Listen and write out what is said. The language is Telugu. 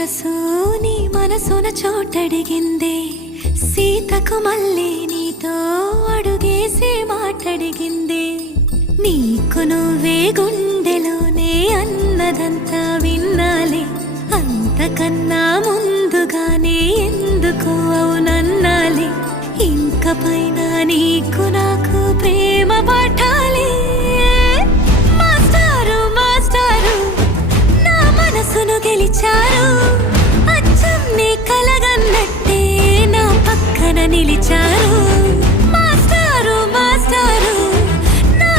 మనసు నీ మనసున చోటడిగిందే, సీతకు మళ్ళీ నీతో అడుగేసి మాటడిగిందే. నీకు నువ్వే గుండెలోనే అన్నదంతా విన్నాలే, అంతకన్నా ముందుగానే ఎందుకు అవునన్నాలే. ఇంక పైన నీకు నాకు ప్రేమ పాఠాలే. మాస్టారు మాస్టారు నా మనసును గెలిచారు, అచ్చం నీ కలగన్నట్టే నా పక్కన నిలిచారు.